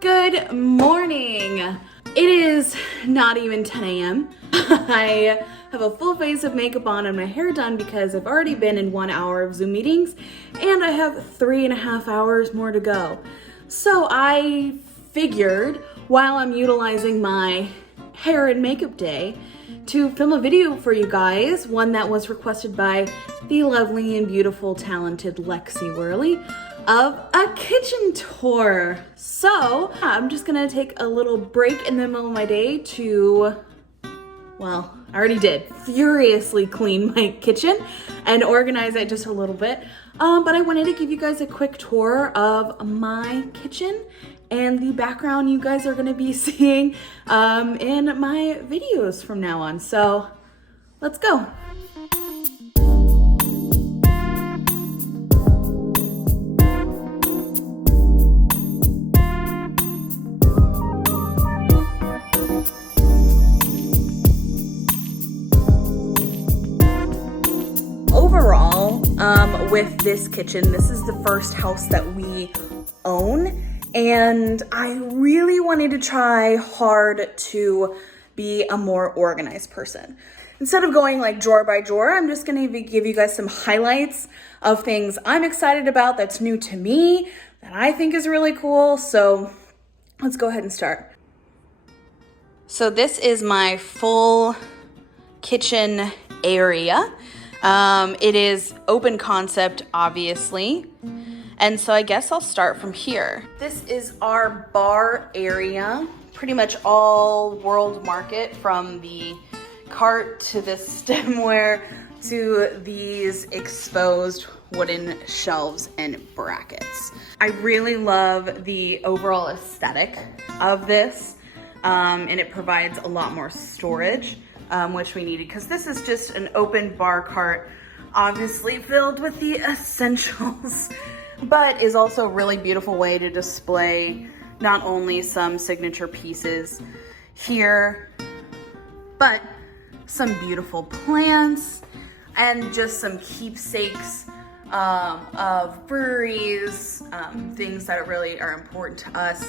Good morning. It is not even 10 a.m. I have a full face of makeup on and my hair done because I've already been in 1 hour of Zoom meetings and I have 3.5 hours more to go. So I figured while I'm utilizing my hair and makeup day to film a video for you guys, one that was requested by the lovely and beautiful, talented Lexi Worley, of a kitchen tour. So I'm just gonna take a little break in the middle of my day to, well, I already did, furiously clean my kitchen and organize it just a little bit. But I wanted to give you guys a quick tour of my kitchen and the background you guys are gonna be seeing in my videos from now on. So let's go. Overall, with this kitchen, this is the first house that we own, and I really wanted to try hard to be a more organized person. Instead of going like drawer by drawer, I'm just gonna give you guys some highlights of things I'm excited about that's new to me, that I think is really cool. So let's go ahead and start. So this is my full kitchen area. It is open concept, obviously. And so I guess I'll start from here. This is our bar area, pretty much all world market, from the cart to the stemware to these exposed wooden shelves and brackets. I really love the overall aesthetic of this, and it provides a lot more storage, which we needed, because this is just an open bar cart, obviously filled with the essentials, but is also a really beautiful way to display not only some signature pieces here, but some beautiful plants and just some keepsakes of breweries, things that really are important to us,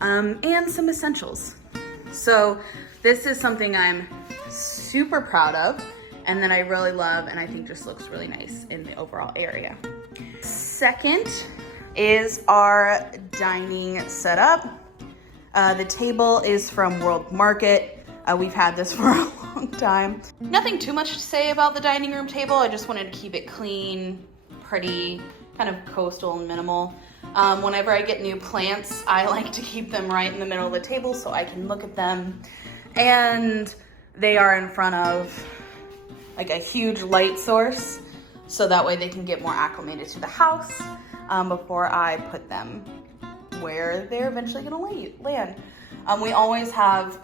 and some essentials. So this is something I'm super proud of and that I really love, and I think just looks really nice in the overall area. Second is our dining setup. The table is from World Market. We've had this for a long time. Nothing too much to say about the dining room table. I just wanted to keep it clean, pretty, kind of coastal and minimal. Whenever I get new plants, I like to keep them right in the middle of the table so I can look at them. And they are in front of like a huge light source, so that way they can get more acclimated to the house before I put them where they're eventually gonna land. We always have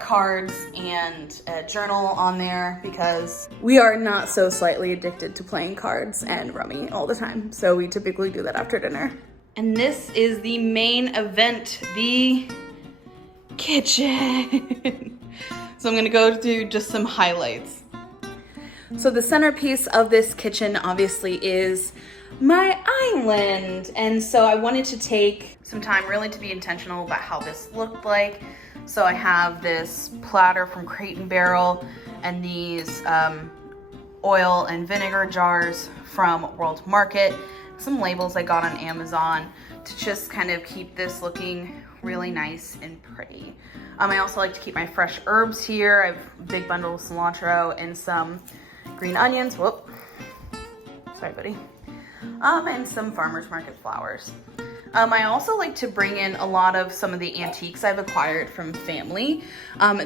cards and a journal on there because we are not so slightly addicted to playing cards and rummy all the time. So we typically do that after dinner. And this is the main event, the kitchen. So I'm gonna go through just some highlights. So the centerpiece of this kitchen obviously is my island. And so I wanted to take some time really to be intentional about how this looked like. So I have this platter from Crate and Barrel and these oil and vinegar jars from World Market, some labels I got on Amazon to just kind of keep this looking really nice and pretty. I also like to keep my fresh herbs here. I have a big bundle of cilantro and some green onions. Whoop. Sorry, buddy. And some farmer's market flowers. I also like to bring in a lot of some of the antiques I've acquired from family.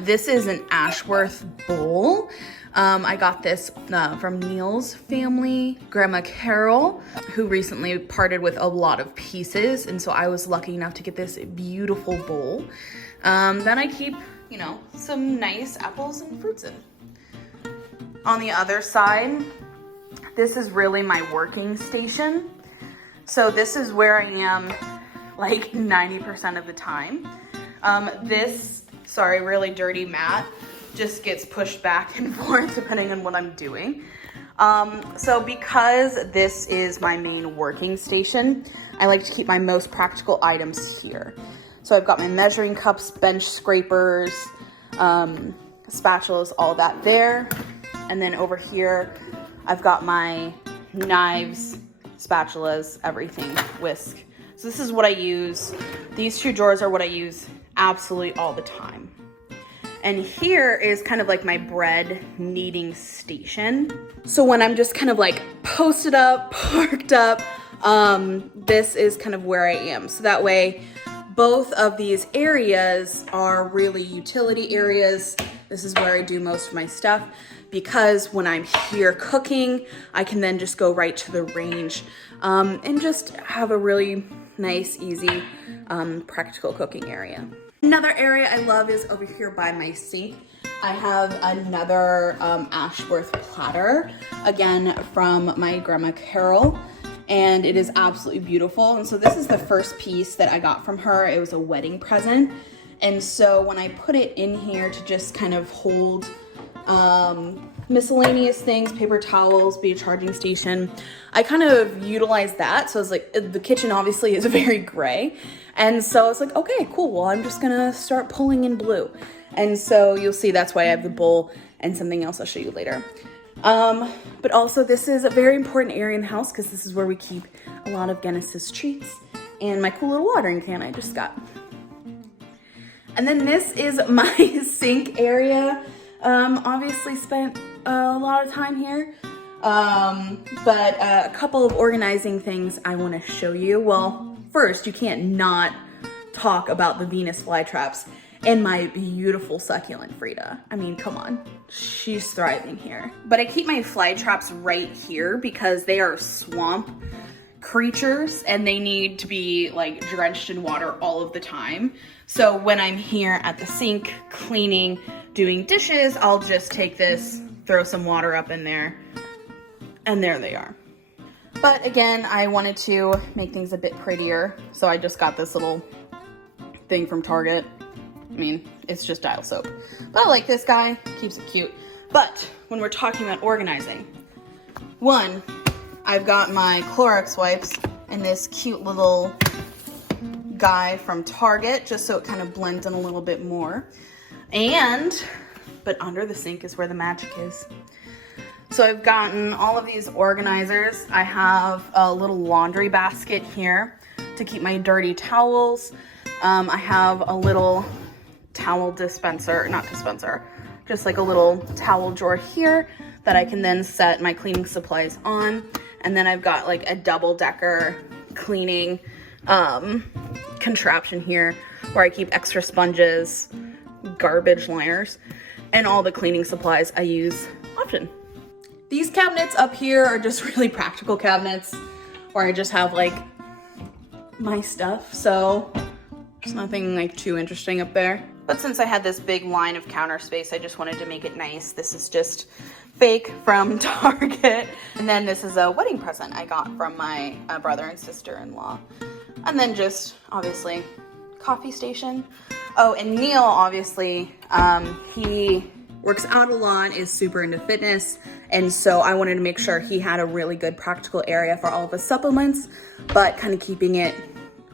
This is an Ashworth bowl. I got this from Neil's family, Grandma Carol, who recently parted with a lot of pieces. And so I was lucky enough to get this beautiful bowl. Then I keep, some nice apples and fruits in. On the other side, this is really my working station. So this is where I am like 90% of the time. This, really dirty mat just gets pushed back and forth depending on what I'm doing. So because this is my main working station, I like to keep my most practical items here. So I've got my measuring cups, bench scrapers, spatulas, all that there. And then over here, I've got my knives, spatulas, everything, whisk. So this is what I use. These two drawers are what I use absolutely all the time. And here is kind of like my bread kneading station. So when I'm just kind of like posted up, parked up, this is kind of where I am. So that way, both of these areas are really utility areas. This is where I do most of my stuff, because when I'm here cooking, I can then just go right to the range and just have a really nice, easy, practical cooking area. Another area I love is over here by my sink. I have another Ashworth platter, again from my grandma Carol, and it is absolutely beautiful. And so this is the first piece that I got from her. It was a wedding present. And so when I put it in here to just kind of hold miscellaneous things, paper towels, be a charging station, I kind of utilized that. So I was like, the kitchen obviously is very gray. And so I was like, okay, cool. Well, I'm just gonna start pulling in blue. And so you'll see that's why I have the bowl and something else I'll show you later. But also this is a very important area in the house because this is where we keep a lot of Guinness's treats and my cool little watering can I just got. And then this is my sink area. Obviously spent a lot of time here. But a couple of organizing things I want to show you. Well, first, you can't not talk about the Venus flytraps and my beautiful succulent Frida. I mean, come on, she's thriving here. But I keep my flytraps right here because they are swamp creatures and they need to be like drenched in water all of the time. So when I'm here at the sink cleaning, doing dishes, I'll just take this, throw some water up in there, and there they are. But again, I wanted to make things a bit prettier, so I just got this little thing from Target. I mean, it's just dial soap. But I like this guy, keeps it cute. But when we're talking about organizing, one, I've got my Clorox wipes and this cute little guy from Target, just so it kind of blends in a little bit more. But under the sink is where the magic is. So I've gotten all of these organizers. I have a little laundry basket here to keep my dirty towels. I have a little towel dispenser, not dispenser, just like a little towel drawer here that I can then set my cleaning supplies on. And then I've got like a double-decker cleaning contraption here where I keep extra sponges, garbage liners, and all the cleaning supplies I use often. These cabinets up here are just really practical cabinets where I just have like my stuff. So there's nothing like too interesting up there. But since I had this big line of counter space, I just wanted to make it nice. This is just fake from Target. And then this is a wedding present I got from my brother and sister-in-law. And then just obviously coffee station. Oh, and Neil, obviously, he works out a lot, is super into fitness, and so I wanted to make sure he had a really good practical area for all of his supplements, but kind of keeping it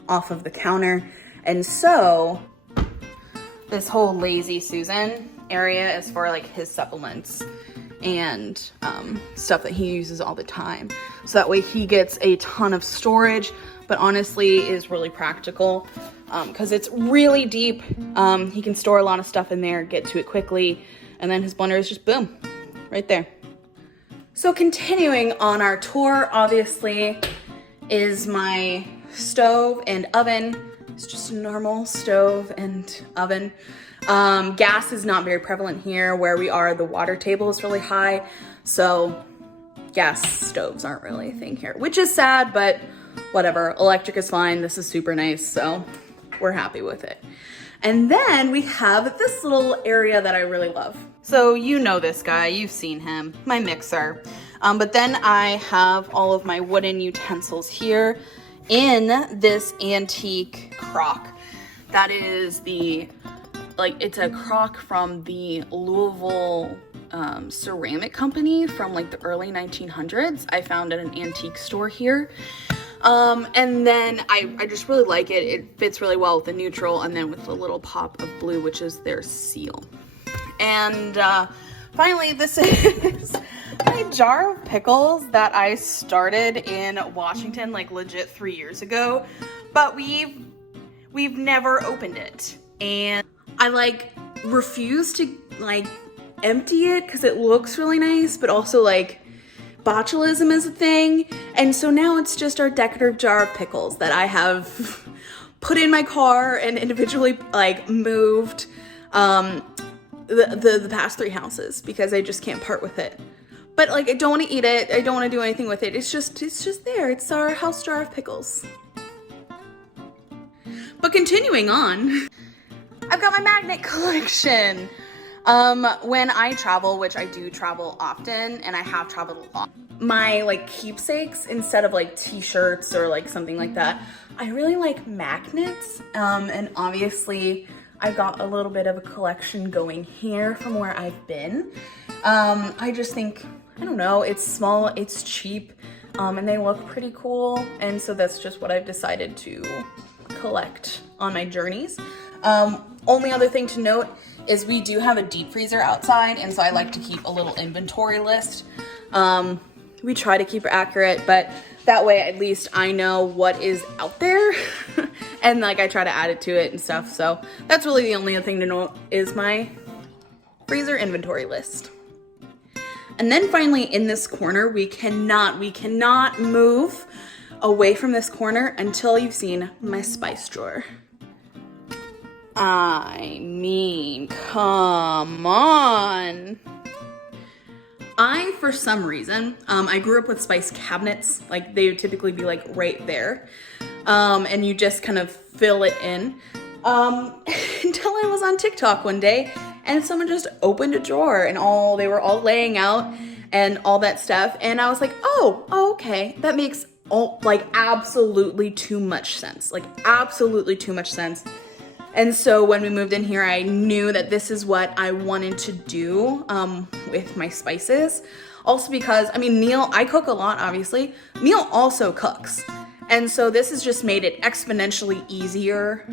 off of the counter. And so this whole Lazy Susan area is for like his supplements and stuff that he uses all the time. So that way he gets a ton of storage, but honestly is really practical because it's really deep. He can store a lot of stuff in there, get to it quickly, and then his blender is just boom, right there. So continuing on our tour, obviously, is my stove and oven. It's just a normal stove and oven. Gas is not very prevalent here. Where we are, the water table is really high, so gas stoves aren't really a thing here, which is sad, but whatever. Electric is fine. This is super nice, so we're happy with it. And then we have this little area that I really love. So you know this guy, you've seen him, my mixer. But then I have all of my wooden utensils here in this antique crock. That is it's a crock from the Louisville ceramic company from like the early 1900s. I found at an antique store here. And then I just really like it. It fits really well with the neutral and then with a little pop of blue, which is their seal. And finally, this is my jar of pickles that I started in Washington like legit 3 years ago, but we've never opened it. And I like refuse to like empty it because it looks really nice, but also like botulism is a thing. And so now it's just our decorative jar of pickles that I have put in my car and individually like moved the past 3 houses because I just can't part with it. But like I don't want to eat it. I don't want to do anything with it. It's just there. It's our house jar of pickles. But continuing on, I've got my magnet collection. When I travel, which I do travel often, and I have traveled a lot, my like keepsakes, instead of like t-shirts or like something like that, I really like magnets. And obviously I've got a little bit of a collection going here from where I've been. I just think, I don't know, it's small, it's cheap, and they look pretty cool. And so that's just what I've decided to collect on my journeys. Only other thing to note is we do have a deep freezer outside, and so I like to keep a little inventory list. We try to keep it accurate, but that way at least I know what is out there and like I try to add it to it and stuff. So that's really the only other thing to note is my freezer inventory list. And then finally in this corner, we cannot move away from this corner until you've seen my spice drawer. I mean, come on. For some reason, I grew up with spice cabinets. Like they would typically be like right there. And you just kind of fill it in. Until I was on TikTok one day and someone just opened a drawer and they were all laying out and all that stuff. And I was like, oh, okay. That makes absolutely too much sense. Like absolutely too much sense. And so when we moved in here, I knew that this is what I wanted to do with my spices. Also because, I mean, Neil, I cook a lot, obviously. Neil also cooks. And so this has just made it exponentially easier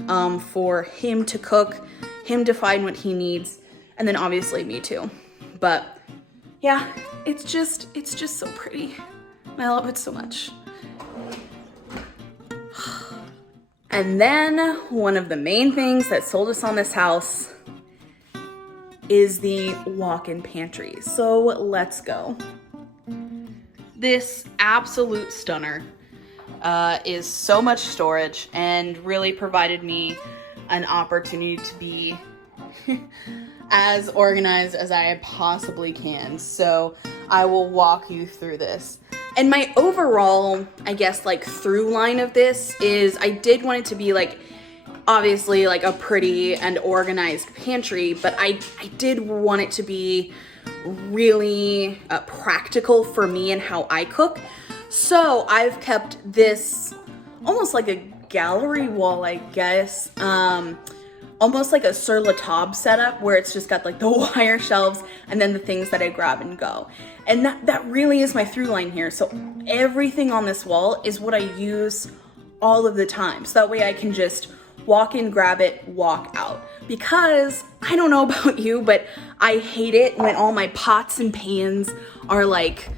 for him to cook, him to find what he needs, and then obviously me too. But yeah, it's just so pretty. I love it so much. And then one of the main things that sold us on this house is the walk-in pantry. So let's go. This absolute stunner is so much storage and really provided me an opportunity to be as organized as I possibly can. So I will walk you through this. And my overall, I guess, like through line of this is I did want it to be like, obviously like a pretty and organized pantry, but I did want it to be really practical for me and how I cook. So I've kept this almost like a gallery wall, I guess, almost like a sur la table setup where it's just got like the wire shelves and then the things that I grab and go. And that really is my through line here. So everything on this wall is what I use all of the time. So that way I can just walk in, grab it, walk out. Because I don't know about you, but I hate it when all my pots and pans are like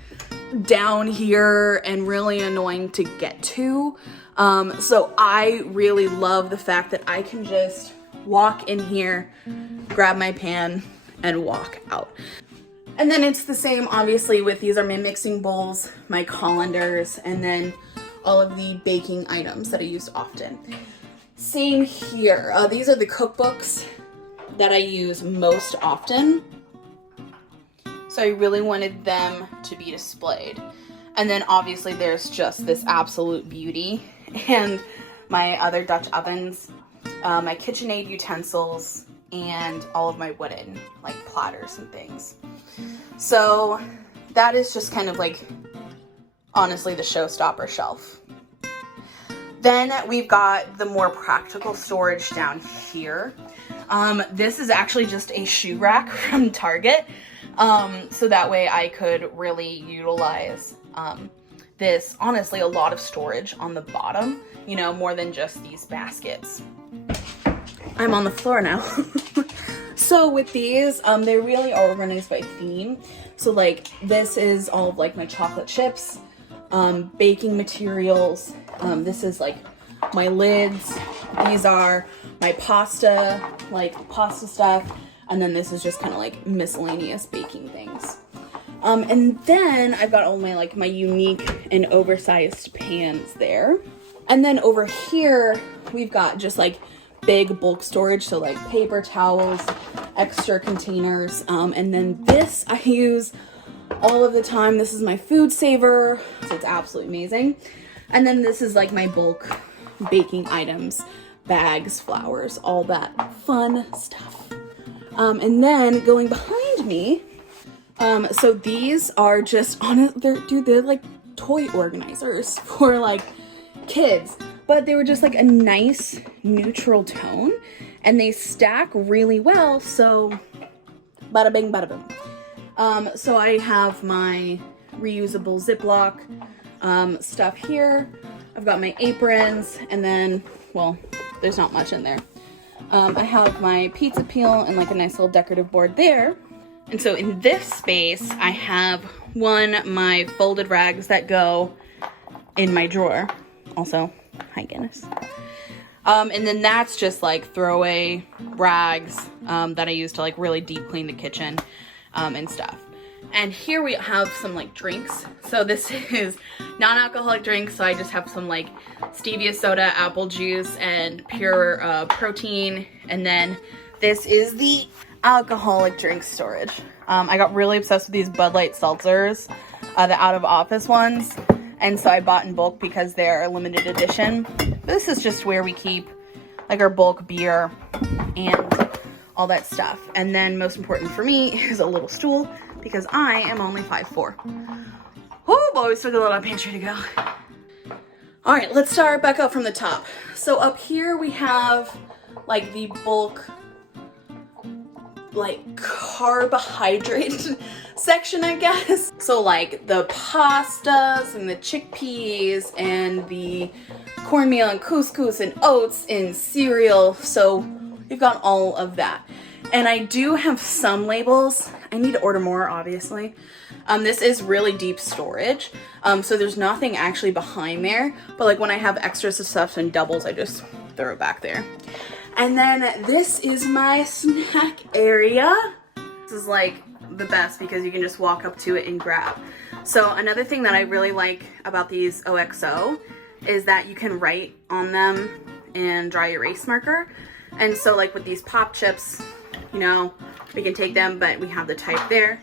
down here and really annoying to get to. So I really love the fact that I can just walk in here, grab my pan, and walk out. And then it's the same, obviously, with these are my mixing bowls, my colanders, and then all of the baking items that I use often. Same here. These are the cookbooks that I use most often. So I really wanted them to be displayed. And then obviously there's just this absolute beauty. And my other Dutch ovens, my KitchenAid utensils, and all of my wooden like platters and things. So that is just kind of like, honestly, the showstopper shelf. Then we've got the more practical storage down here. This is actually just a shoe rack from Target. So that way I could really utilize this, honestly, a lot of storage on the bottom, you know, more than just these baskets. I'm on the floor now. So with these, they really are organized by theme. So like this is all of like my chocolate chips, baking materials. This is like my lids. These are my pasta, like pasta stuff. And then this is just kind of like miscellaneous baking things. And then I've got all my like my unique and oversized pans there. And then over here, we've got just like big bulk storage. So like paper towels, extra containers. And then this I use all of the time. This is my food saver. So it's absolutely amazing. And then this is like my bulk baking items, bags, flours, all that fun stuff. And then going behind me, so these are just they're like toy organizers for like kids, but they were just like a nice neutral tone and they stack really well. So bada bing, bada boom. So I have my reusable Ziploc, stuff here. I've got my aprons and then, well, there's not much in there. I have my pizza peel and like a nice little decorative board there. And so in this space, I have my folded rags that go in my drawer. Also, hi Guinness. And then that's just like throwaway rags that I use to like really deep clean the kitchen and stuff. And here we have some like drinks. So this is non-alcoholic drinks. So I just have some like stevia soda, apple juice, and pure protein. And then this is the alcoholic drink storage. I got really obsessed with these Bud Light seltzers, the out of office ones. And so I bought in bulk because they're limited edition. But this is just where we keep like our bulk beer and all that stuff. And then most important for me is a little stool because I am only 5'4". Oh boy, we still got a lot of pantry to go. All right, let's start back up from the top. So up here we have like the bulk, like carbohydrate section, I guess. So like the pastas and the chickpeas and the cornmeal and couscous and oats and cereal. So we've got all of that. And I do have some labels. I need to order more, obviously. This is really deep storage. So there's nothing actually behind there. But like when I have extras of stuff and doubles, I just throw it back there. And then this is my snack area. This is like the best because you can just walk up to it and grab. So another thing that I really like about these OXO is that you can write on them in dry erase marker. And so like with these pop chips, you know, we can take them, but we have the type there.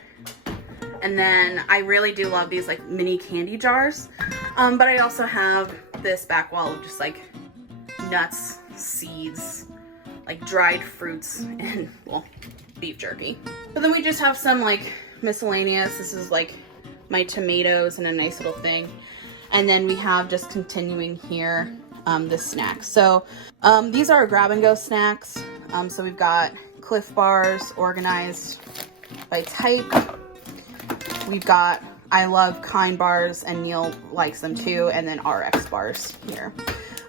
And then I really do love these like mini candy jars. But I also have this back wall of just like nuts, seeds, like dried fruits, and well, beef jerky. But then we just have some like miscellaneous. This is like my tomatoes and a nice little thing. And then we have just continuing here, the snacks. So these are grab and go snacks. So we've got Cliff bars organized by type. We've got I love Kind bars and Neil likes them too. And then RX bars here.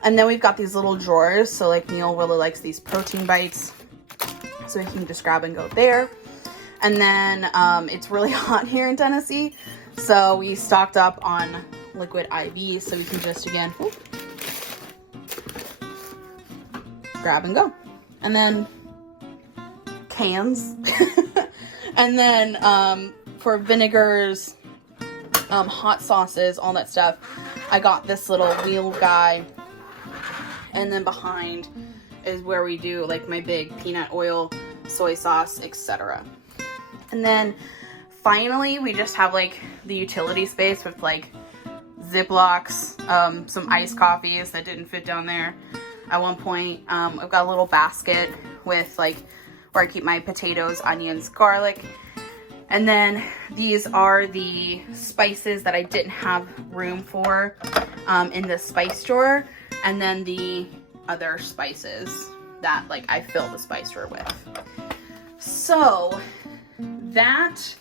And then we've got these little drawers. So like Neil really likes these protein bites. So he can just grab and go there. And then it's really hot here in Tennessee. So we stocked up on liquid IV. So we can just, again, grab and go. And then cans. And then for vinegars, hot sauces, all that stuff, I got this little wheel guy. And then behind is where we do like my big peanut oil, soy sauce, etc. And then finally we just have like the utility space with like Ziplocs, some iced coffees that didn't fit down there at one point. I've got a little basket with like where I keep my potatoes, onions, garlic. And then these are the spices that I didn't have room for in the spice drawer. And then the other spices that like I fill the spice drawer with. So that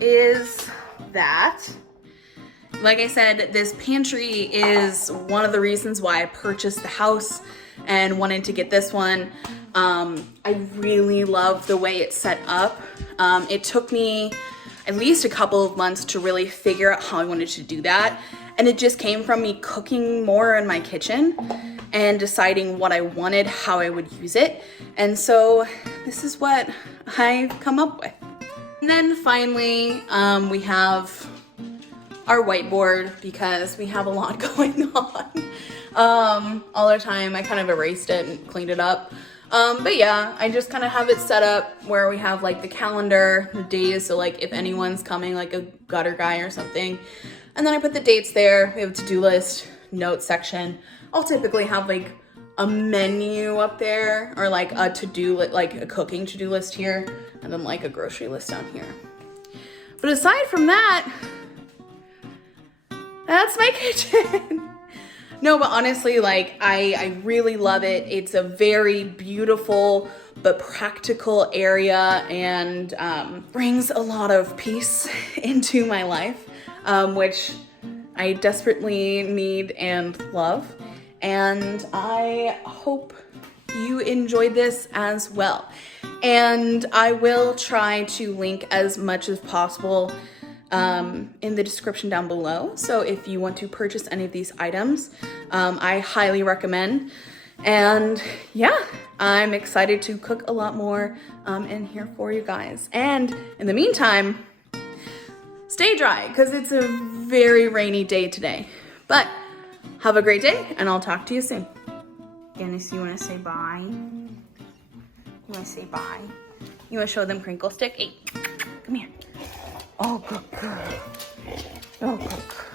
is that. Like I said, this pantry is one of the reasons why I purchased the house and wanted to get this one. I really love the way it's set up. It took me at least a couple of months to really figure out how I wanted to do that. And it just came from me cooking more in my kitchen and deciding what I wanted, how I would use it. And so this is what I've come up with. And then finally, we have our whiteboard because we have a lot going on all the time. I kind of erased it and cleaned it up. But yeah, I just kind of have it set up where we have like the calendar, the days, so like if anyone's coming, like a gutter guy or something. And then I put the dates there. We have a to-do list, notes section. I'll typically have like a menu up there or like a to-do, like a cooking to-do list here, and then like a grocery list down here. But aside from that, that's my kitchen. No, but honestly, like I really love it. It's a very beautiful but practical area and brings a lot of peace into my life, which I desperately need and love. And I hope you enjoyed this as well. And I will try to link as much as possible in the description down below. So if you want to purchase any of these items, I highly recommend. And yeah, I'm excited to cook a lot more in here for you guys. And in the meantime, stay dry because it's a very rainy day today. But have a great day and I'll talk to you soon. Dennis, you want to say bye? You want to say bye? You want to show them crinkle stick? Hey, come here. Oh, good girl. Oh, good girl.